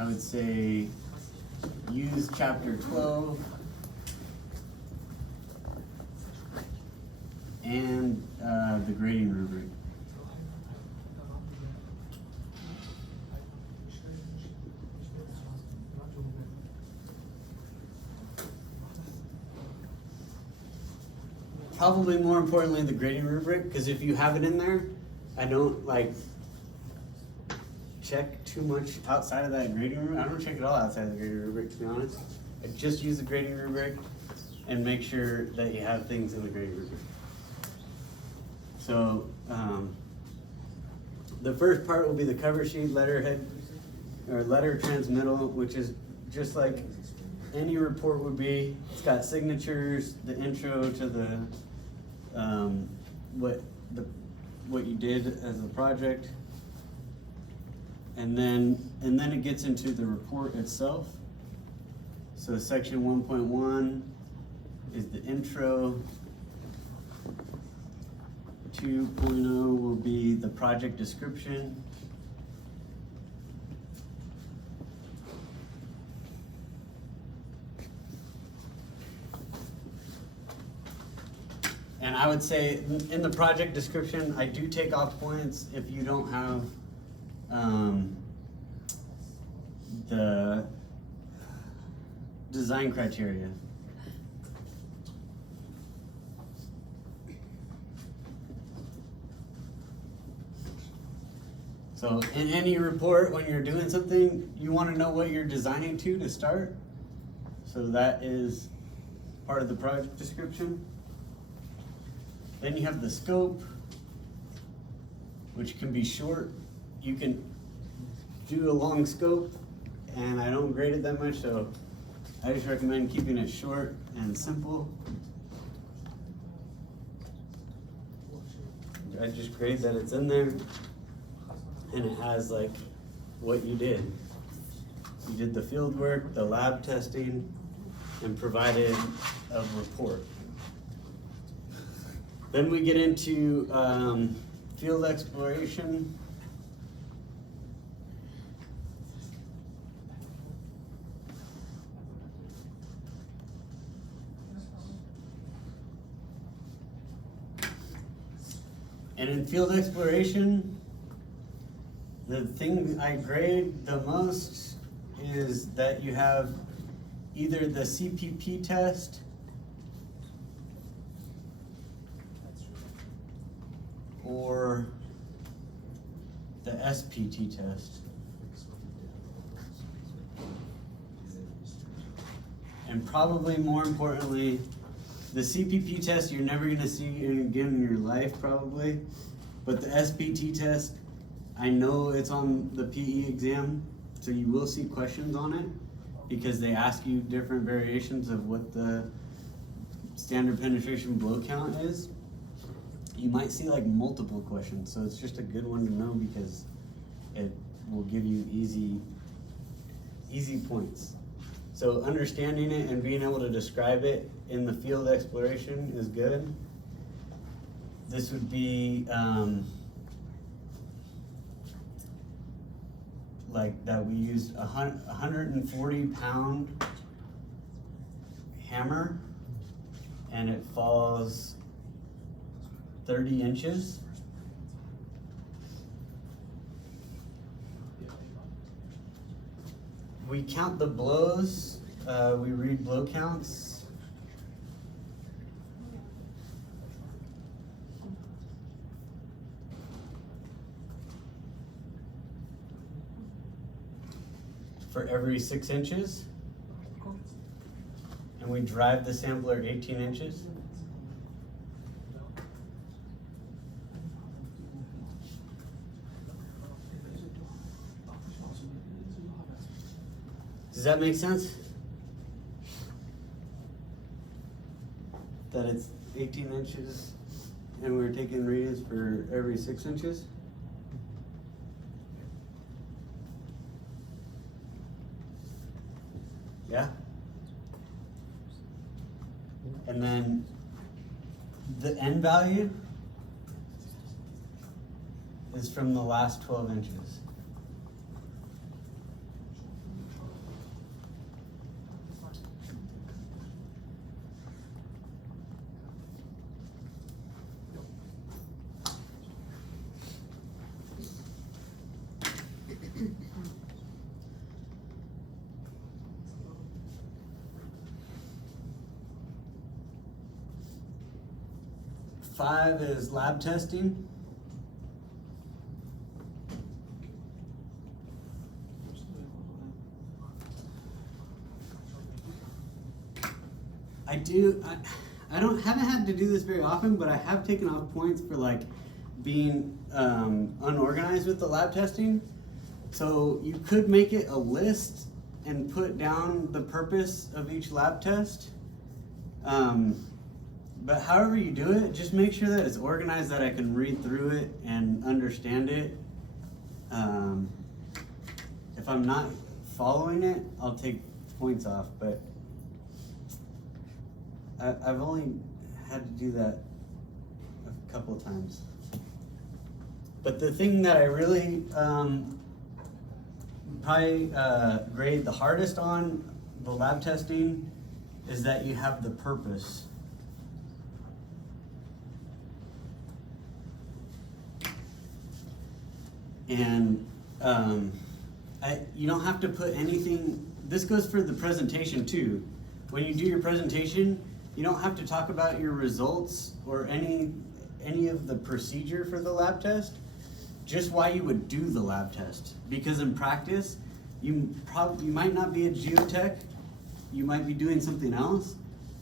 I would say use chapter 12 and the grading rubric. Probably more importantly, the grading rubric, because if you have it in there, I don't like check too much outside of that grading rubric. I don't check it all outside of the grading rubric, to be honest. I just use the grading rubric and make sure that you have things in the grading rubric. So the first part will be the cover sheet, letterhead, or letter transmittal, which is just like any report would be. It's got signatures, the intro to the what you did as a project, and then it gets into the report itself. So section 1.1 is the intro. 2.0 will be the project description. And I would say in the project description, I do take off points if you don't have the design criteria. So in any report, when you're doing something, you want to know what you're designing to start. So that is part of the project description. Then you have the scope, which can be short. You can do a long scope, and I don't grade it that much, so I just recommend keeping it short and simple. I just grade that it's in there, and it has like what you did. You did the field work, the lab testing, and provided a report. Then we get into field exploration. And in field exploration, the thing I grade the most is that you have either the CPP test or the SPT test. And probably more importantly, the CPP test you're never gonna see again in your life probably, but the SPT test, I know it's on the PE exam, so you will see questions on it because they ask you different variations of what the standard penetration blow count is. You might see like multiple questions, so it's just a good one to know because it will give you easy points. So understanding it and being able to describe it in the field exploration is good. This would be like that we used a 140-pound hammer and it falls 30 inches. We count the blows, we read blow counts. For every 6 inches. And we drive the sampler 18 inches. Does that make sense? That it's 18 inches and we're taking readings for every 6 inches? Yeah? And then the end value is from the last 12 inches. 5 is lab testing. I haven't had to do this very often, but I have taken off points for like being unorganized with the lab testing. So you could make it a list and put down the purpose of each lab test. But however you do it, just make sure that it's organized, that I can read through it and understand it. If I'm not following it, I'll take points off, but I've only had to do that a couple of times. But the thing that I really probably grade the hardest on the lab testing is that you have the purpose. And you don't have to put anything, this goes for the presentation too. When you do your presentation, you don't have to talk about your results or any of the procedure for the lab test, just why you would do the lab test. Because in practice, you might not be a geotech, you might be doing something else,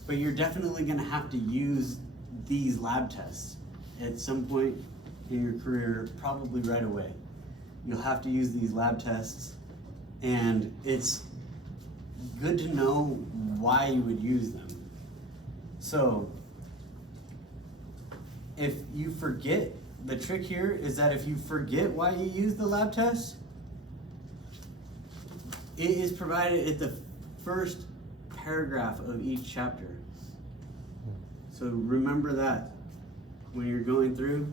but you're definitely gonna have to use these lab tests at some point in your career, probably right away. You'll have to use these lab tests, and it's good to know why you would use them. So, if you forget, the trick here is that if you forget why you use the lab test, it is provided at the first paragraph of each chapter. So remember that when you're going through,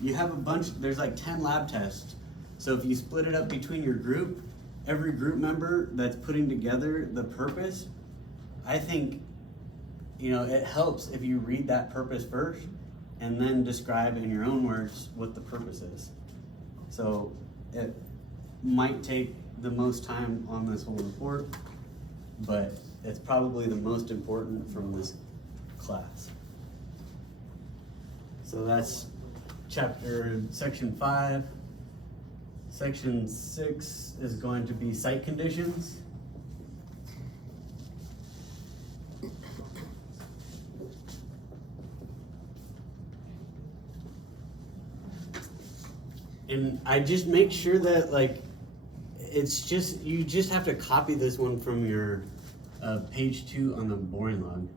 you have a bunch, there's like 10 lab tests. So if you split it up between your group, every group member that's putting together the purpose, I think, it helps if you read that purpose first and then describe in your own words what the purpose is. So it might take the most time on this whole report, but it's probably the most important from this class. So that's section 5. Section 6 is going to be site conditions. And I just make sure that you just have to copy this one from your page 2 on the boring log.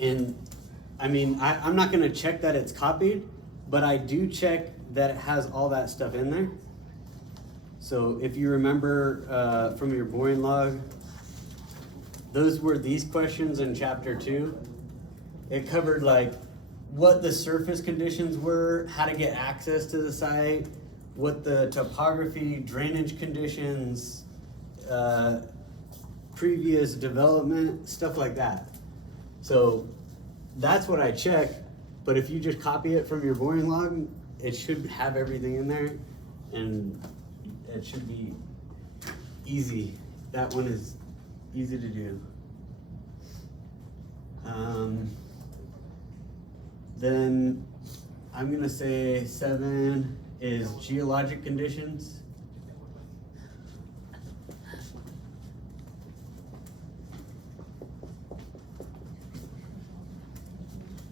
And I'm not gonna check that it's copied, but I do check that it has all that stuff in there. So if you remember from your boring log, those were these questions in chapter 2. It covered what the surface conditions were, how to get access to the site, what the topography, drainage conditions, previous development, stuff like that. So that's what I check, but if you just copy it from your boring log, it should have everything in there, and it should be easy. That one is easy to do. Then I'm gonna say 7 is geologic conditions.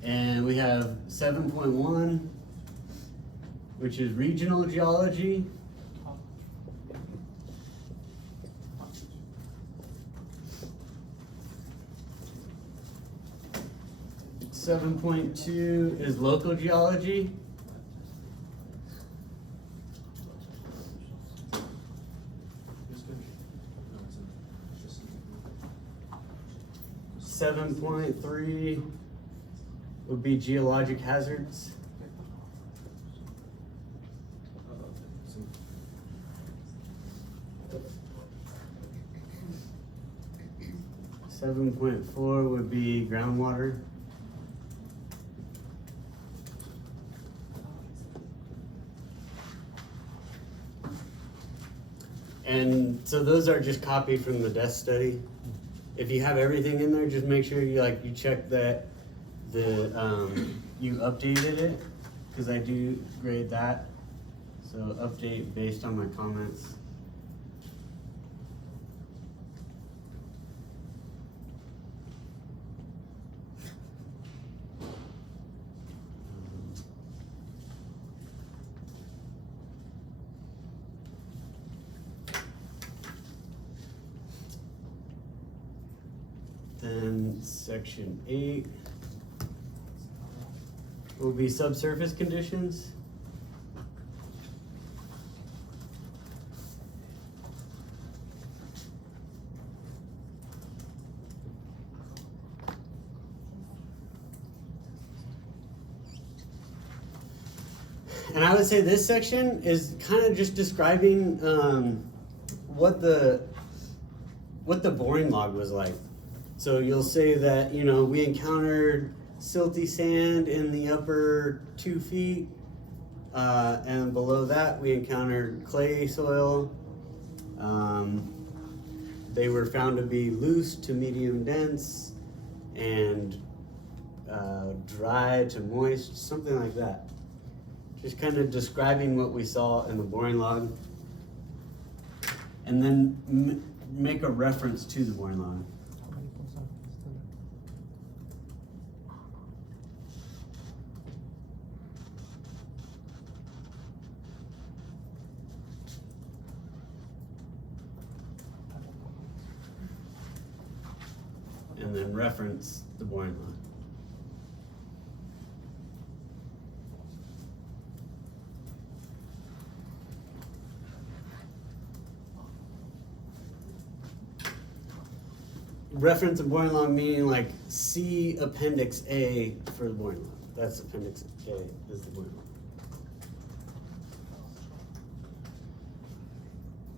And we have 7.1, which is regional geology. Seven 7.2 is local geology. Seven 7.3 would be geologic hazards. 7.4 would be groundwater. And so those are just copied from the desk study. If you have everything in there, just make sure you check that you updated it, because I do grade that. So update based on my comments. Then section 8 will be subsurface conditions. And I would say this section is kind of just describing what the boring log was like. So you'll say that, we encountered silty sand in the upper 2 feet, and below that we encountered clay soil. They were found to be loose to medium dense and dry to moist, something like that. Just kind of describing what we saw in the boring log, and then make a reference to the boring log. And then reference the boring log. Reference the boring log meaning see Appendix A for the boring log. That's Appendix A is the boring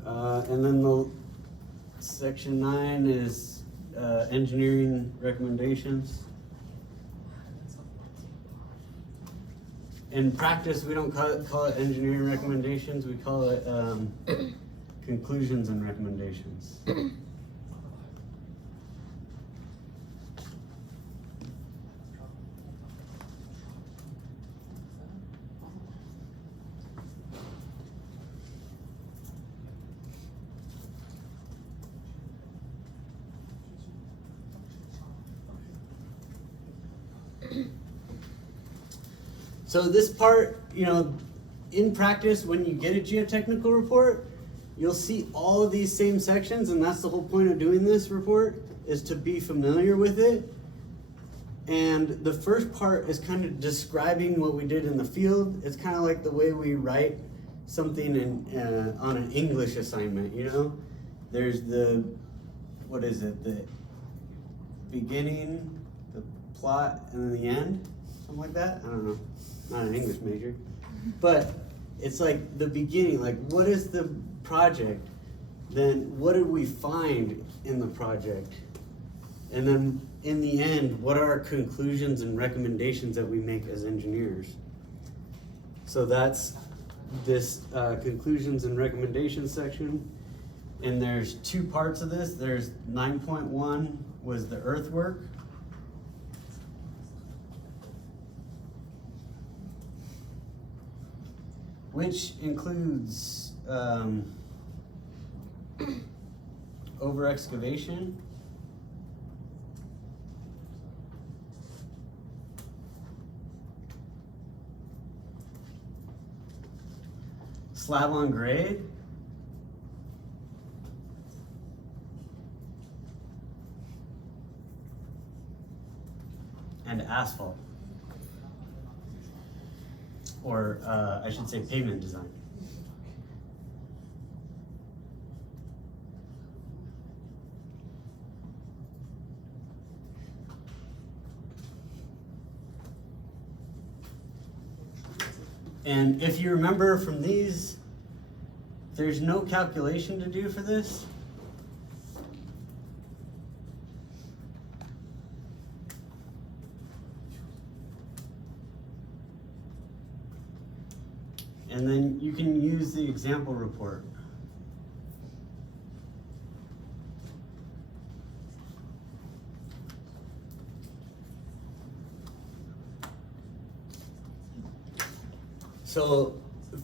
log. And then the section 9 is engineering recommendations. In practice, we don't call it engineering recommendations. We call it conclusions and recommendations. So this part, in practice, when you get a geotechnical report, you'll see all of these same sections, and that's the whole point of doing this report, is to be familiar with it. And the first part is kind of describing what we did in the field. It's kind of like the way we write something on an English assignment, There's the beginning, the plot, and then the end, something like that. I don't know. Not an English major, but it's like the beginning, what is the project? Then what did we find in the project? And then in the end, what are our conclusions and recommendations that we make as engineers? So that's this conclusions and recommendations section. And there's 2 parts of this. There's 9.1 was the earthwork. Which includes over excavation, slab on grade, and asphalt. Or I should say pavement design. And if you remember from these, there's no calculation to do for this. And then you can use the example report. So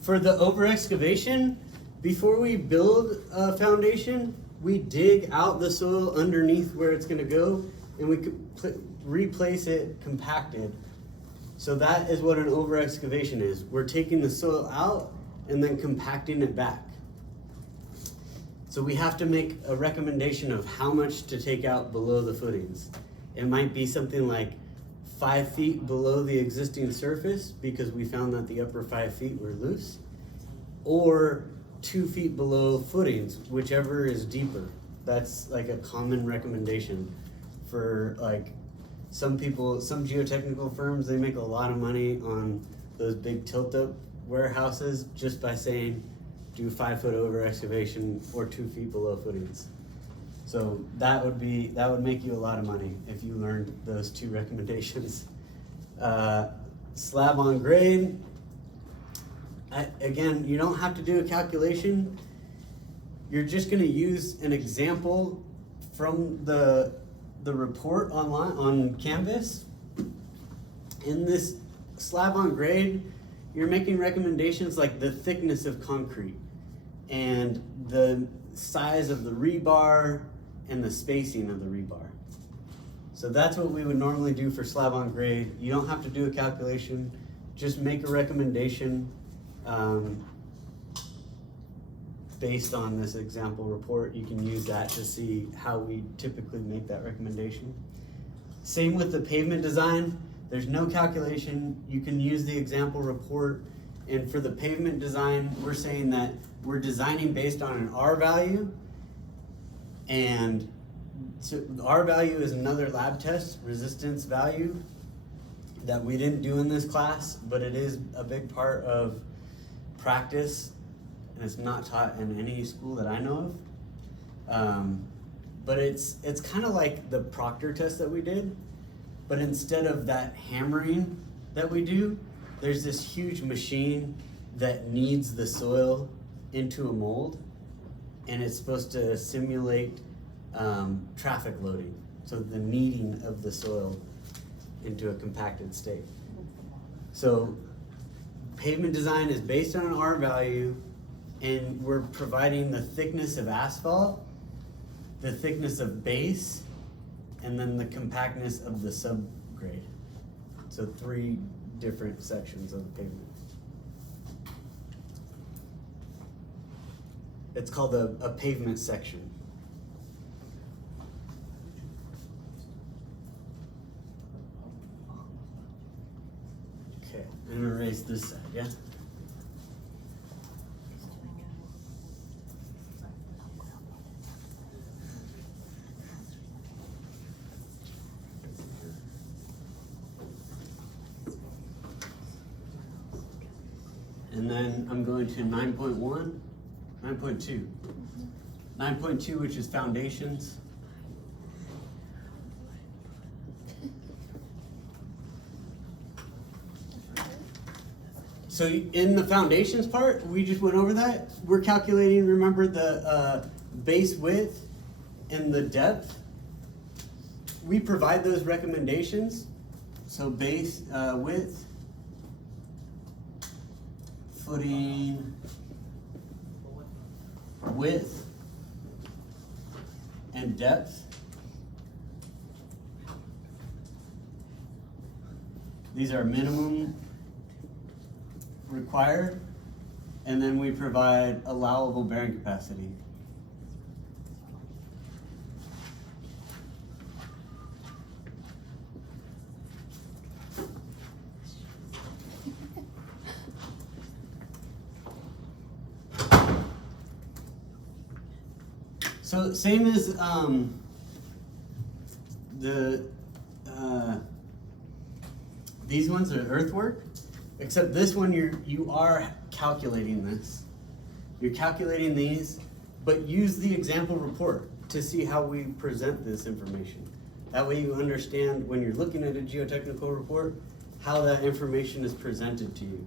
for the over excavation, before we build a foundation, we dig out the soil underneath where it's gonna go, and we could replace it compacted. So that is what an over excavation is. We're taking the soil out and then compacting it back. So we have to make a recommendation of how much to take out below the footings. It might be something like 5 feet below the existing surface because we found that the upper 5 feet were loose, or 2 feet below footings, whichever is deeper. That's like a common recommendation for like some people, some geotechnical firms, they make a lot of money on those big tilt-up warehouses just by saying do 5 foot over excavation or 2 feet below footings. So that would make you a lot of money if you learned those 2 recommendations. Slab on grade. Again, you don't have to do a calculation. You're just gonna use an example from the report online on Canvas. In this slab on grade, you're making recommendations like the thickness of concrete and the size of the rebar and the spacing of the rebar. So that's what we would normally do for slab on grade. You don't have to do a calculation, just make a recommendation based on this example report. You can use that to see how we typically make that recommendation. Same with the pavement design. There's no calculation. You can use the example report. And for the pavement design, we're saying that we're designing based on an R value. And so the R value is another lab test resistance value that we didn't do in this class, but it is a big part of practice, and it's not taught in any school that I know of. But it's kind of like the Proctor test that we did, but instead of that hammering that we do, there's this huge machine that kneads the soil into a mold, and it's supposed to simulate traffic loading, so the kneading of the soil into a compacted state. So pavement design is based on an R value, and we're providing the thickness of asphalt, the thickness of base, and then the compactness of the subgrade. So 3 different sections of the pavement. It's called a pavement section. Okay, I'm gonna erase this side, yeah? And then I'm going to 9.1, 9.2. 9.2, which is foundations. So in the foundations part, we just went over that. We're calculating, remember, the base width and the depth. We provide those recommendations. So base width, footing width, and depth. These are minimum required, and then we provide allowable bearing capacity. So same as these ones are earthwork, except this one you are calculating this. You're calculating these, but use the example report to see how we present this information. That way you understand when you're looking at a geotechnical report, how that information is presented to you.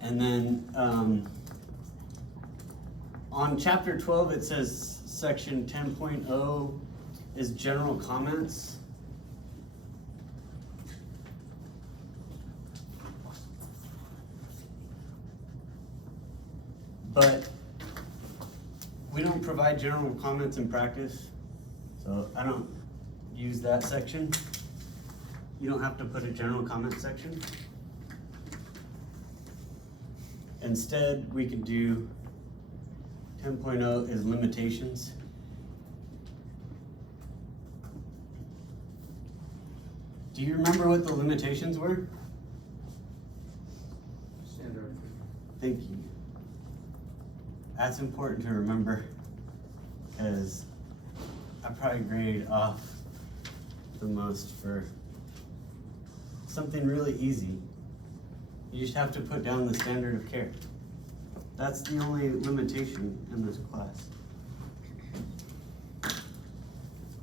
And then on chapter 12, it says section 10.0 is general comments. But we don't provide general comments in practice, so I don't use that section. You don't have to put a general comment section. Instead, we could do 10.0 is limitations. Do you remember what the limitations were? Standard. Thank you. That's important to remember, because I probably graded off the most for something really easy. You just have to put down the standard of care. That's the only limitation in this class.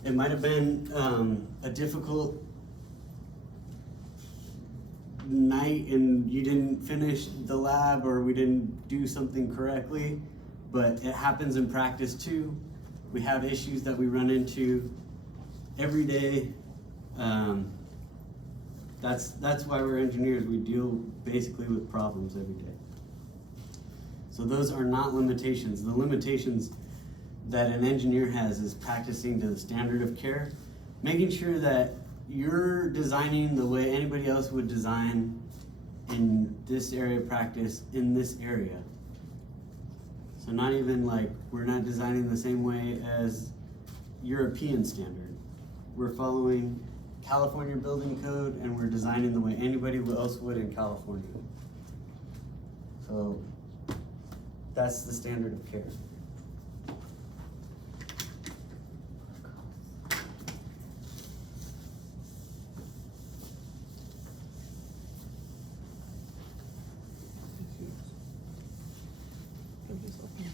It might have been a difficult night and you didn't finish the lab, or we didn't do something correctly, but it happens in practice too. We have issues that we run into every day. That's why we're engineers. We deal basically with problems every day. So those are not limitations. The limitations that an engineer has is practicing to the standard of care, making sure that you're designing the way anybody else would design in this area of practice in this area. So not even like we're not designing the same way as European standard. We're following California building code and we're designing the way anybody else would in California. So that's the standard of care.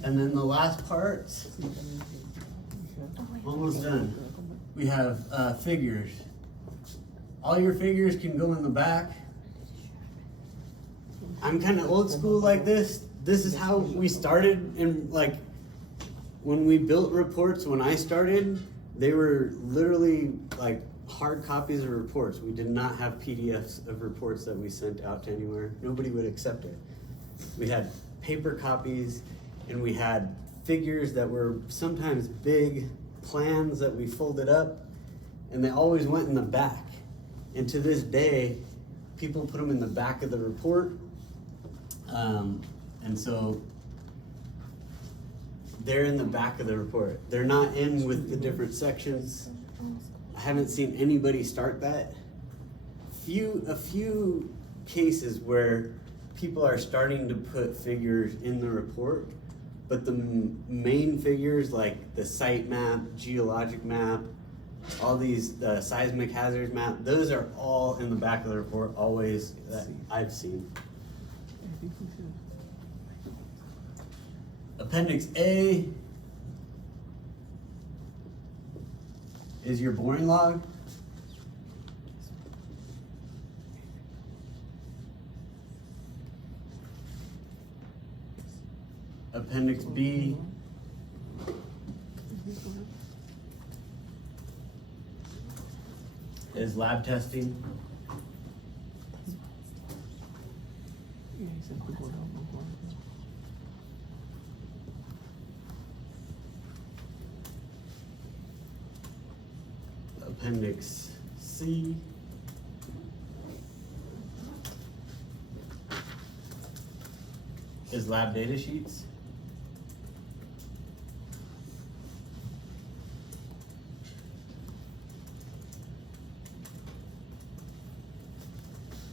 And then the last part, almost done. We have figures. All your figures can go in the back. I'm kind of old school like this. This is how we started, and like when we built reports, when I started, they were literally like hard copies of reports. We did not have PDFs of reports that we sent out to anywhere. Nobody would accept it. We had paper copies, and we had figures that were sometimes big plans that we folded up, and they always went in the back. And to this day, people put them in the back of the report. And so they're in the back of the report. They're not in with the different sections. I haven't seen anybody start that. A few cases where people are starting to put figures in the report, but the main figures like the site map, geologic map, all these seismic hazards map, those are all in the back of the report always that I've seen. Appendix A is your boring log. Appendix B is lab testing. Appendix C is lab data sheets.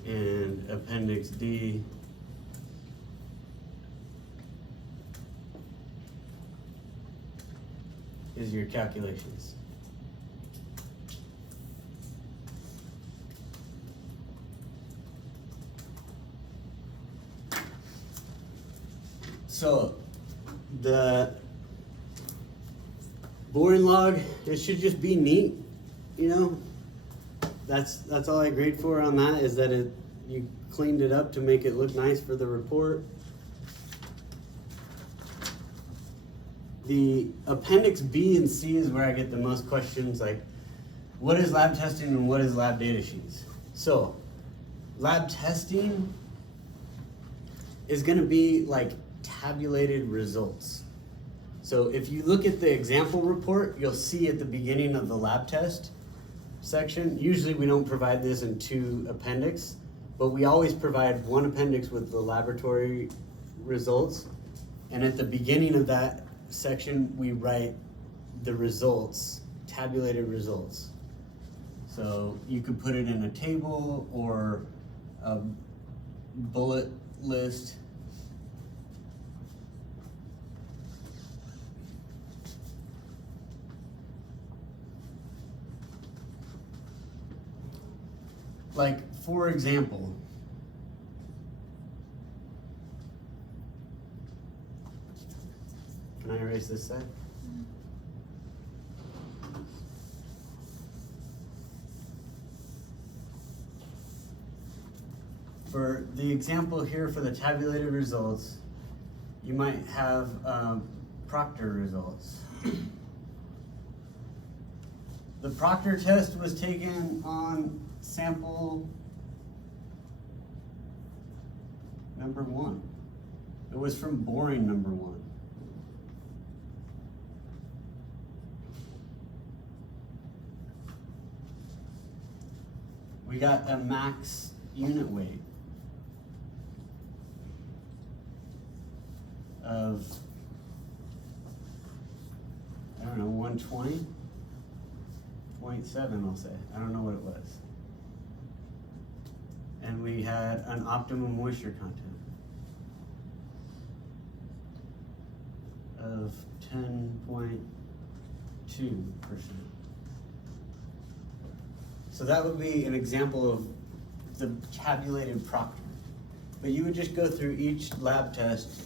And Appendix D is your calculations. So the boring log, it should just be neat, you know? That's all I grade for on that, is that you cleaned it up to make it look nice for the report. The Appendix B and C is where I get the most questions, like what is lab testing and what is lab data sheets? So lab testing is gonna be like tabulated results. So if you look at the example report, you'll see at the beginning of the lab test section, usually we don't provide this in 2 appendix, but we always provide 1 appendix with the laboratory results. And at the beginning of that section, we write the results, tabulated results. So you could put it in a table or a bullet list. Like, for example, can I erase this side? For the example here for the tabulated results, you might have proctor results. The proctor test was taken on sample number 1. It was from boring number 1. We got a max unit weight of, I don't know, 120.7, I'll say. I don't know what it was. And we had an optimum moisture content of 10.2%. So that would be an example of the tabulated proctor. But you would just go through each lab test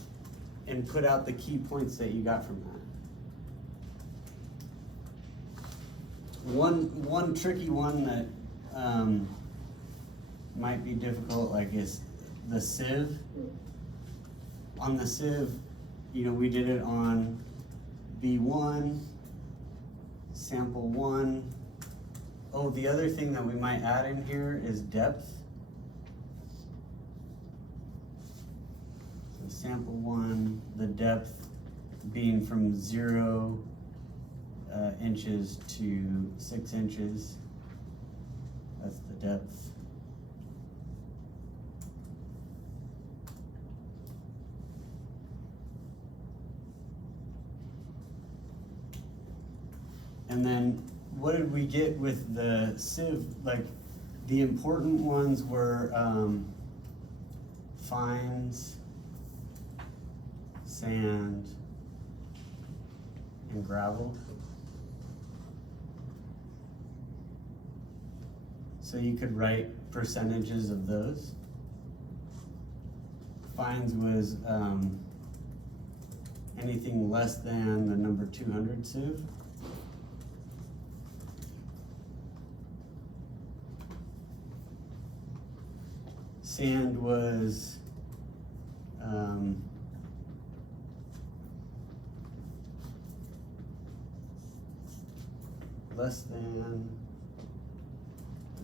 and put out the key points that you got from that. One tricky one that might be difficult, like, is the sieve. On the sieve, we did it on B1, sample 1. Oh, the other thing that we might add in here is depth. So sample 1, the depth being from 0 inches to 6 inches. That's the depth. And then what did we get with the sieve? Like, the important ones were fines, sand, and gravel. So you could write percentages of those. Fines was anything less than the number 200 sieve. Sand was less than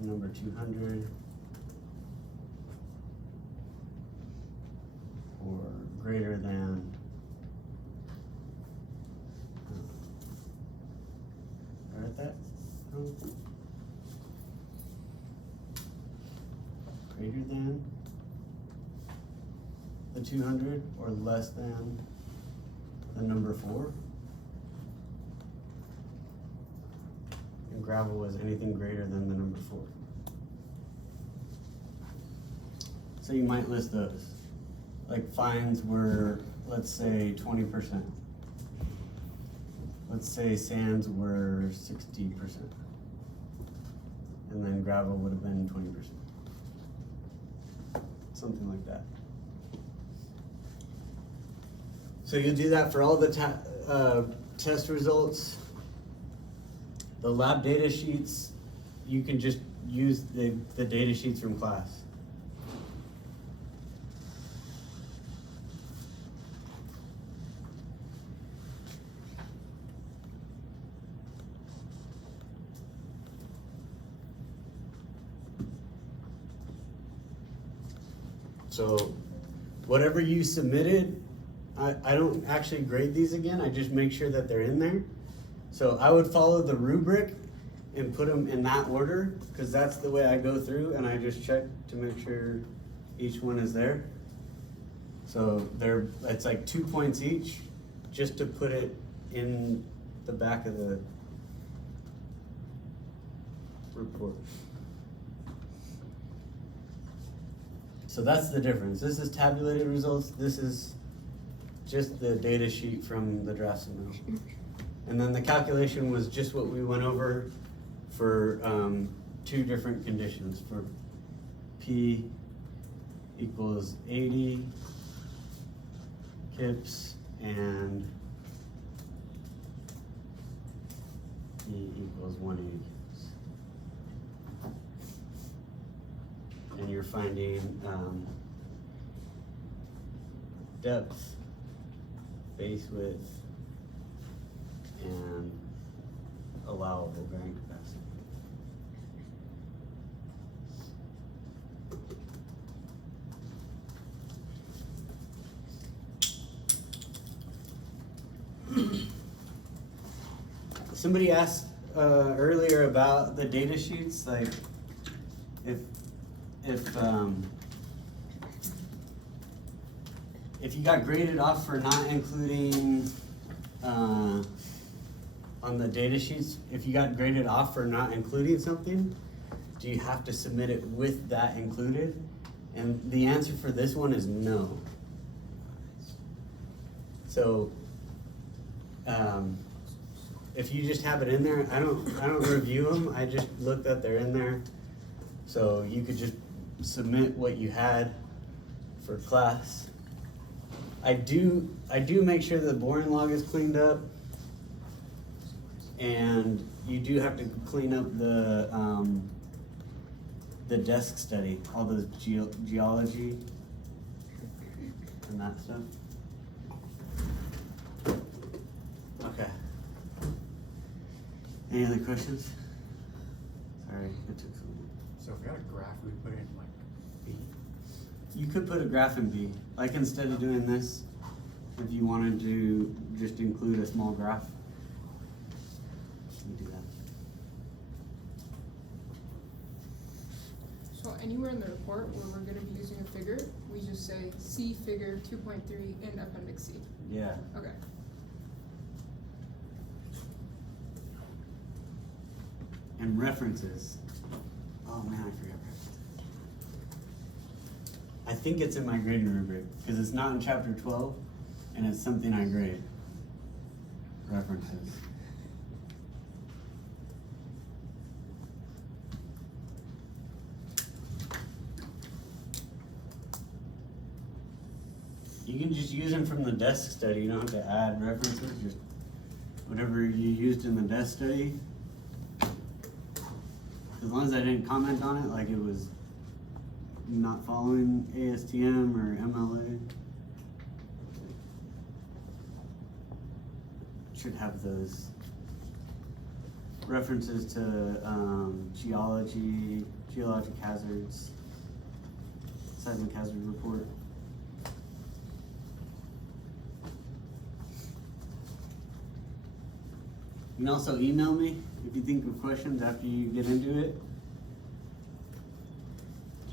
the number 200 or greater than write that? Greater than the 200 or less than the number 4. And gravel was anything greater than the number 4. So you might list those. Like, fines were, let's say, 20%. Let's say sands were 60%. And then gravel would have been 20%. Something like that. So you'll do that for all the test results. The lab data sheets, you can just use the data sheets from class. So whatever you submitted, I don't actually grade these again, I just make sure that they're in there. So I would follow the rubric and put them in that order, because that's the way I go through, and I just check to make sure each one is there. So it's like 2 points each, just to put it in the back of the report. So that's the difference. This is tabulated results. This is just the data sheet from the draft submittal. And then the calculation was just what we went over for 2 different conditions. For P equals 80 kips and E equals 180 kips. And you're finding depth, base width, and allowable bearing capacity. Somebody asked earlier about the data sheets, like if you got graded off for not including on the data sheets, if you got graded off for not including something, do you have to submit it with that included? And the answer for this one is no. So if you just have it in there, I don't review them. I just look that they're in there. So you could just submit what you had for class. I do make sure the boring log is cleaned up, and you do have to clean up the desk study, all the geology and that stuff. Okay. Any other questions? Sorry, it took so long. So if we got a graph, we put it in like B. You could put a graph in B. Like instead of doing this, if you wanted to just include a small graph, you do that. So anywhere in the report where we're gonna be using a figure, we just say see figure 2.3 in appendix C. Yeah. Okay. And references. Oh man, I forgot references. I think it's in my grading rubric, because it's not in chapter 12, and it's something I grade. References. You can just use them from the desk study. You don't have to add references, just whatever you used in the desk study. As long as I didn't comment on it, like it was not following ASTM or MLA. Should have those references to geology, geologic hazards, seismic hazard report. You can also email me if you think of questions after you get into it.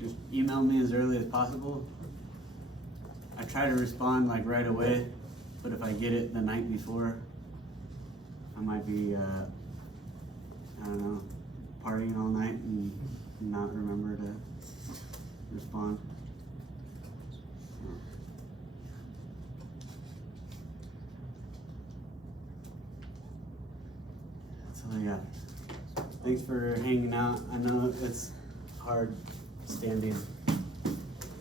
Just email me as early as possible. I try to respond like right away, but if I get it the night before, I might be, I don't know, partying all night and not remember to respond. That's all I got. Thanks for hanging out. I know it's hard standing.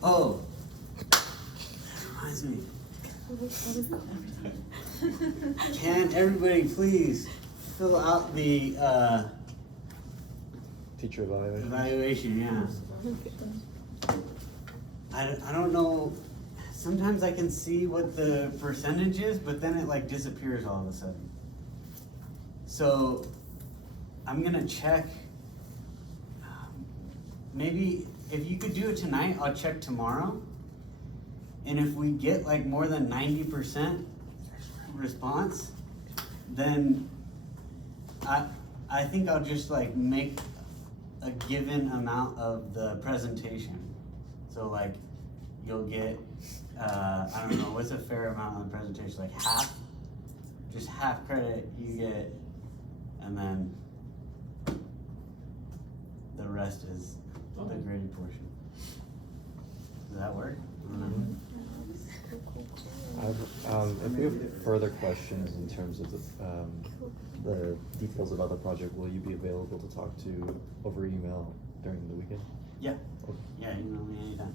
Oh, that reminds me. Can everybody please fill out the teacher evaluation? Yeah. I don't know. Sometimes I can see what the percentage is, but then it like disappears all of a sudden. So I'm gonna check. Maybe if you could do it tonight, I'll check tomorrow And if we get like more than 90% response, then I think I'll just like make a given amount of the presentation. So like you'll get, I don't know, what's a fair amount on the presentation? Like half, just half credit you get, and then the rest is the graded portion. Does that work? I don't know. If we have further questions in terms of the details about the project, will you be available to talk to over email during the weekend? Yeah. Okay. Yeah, email me anytime.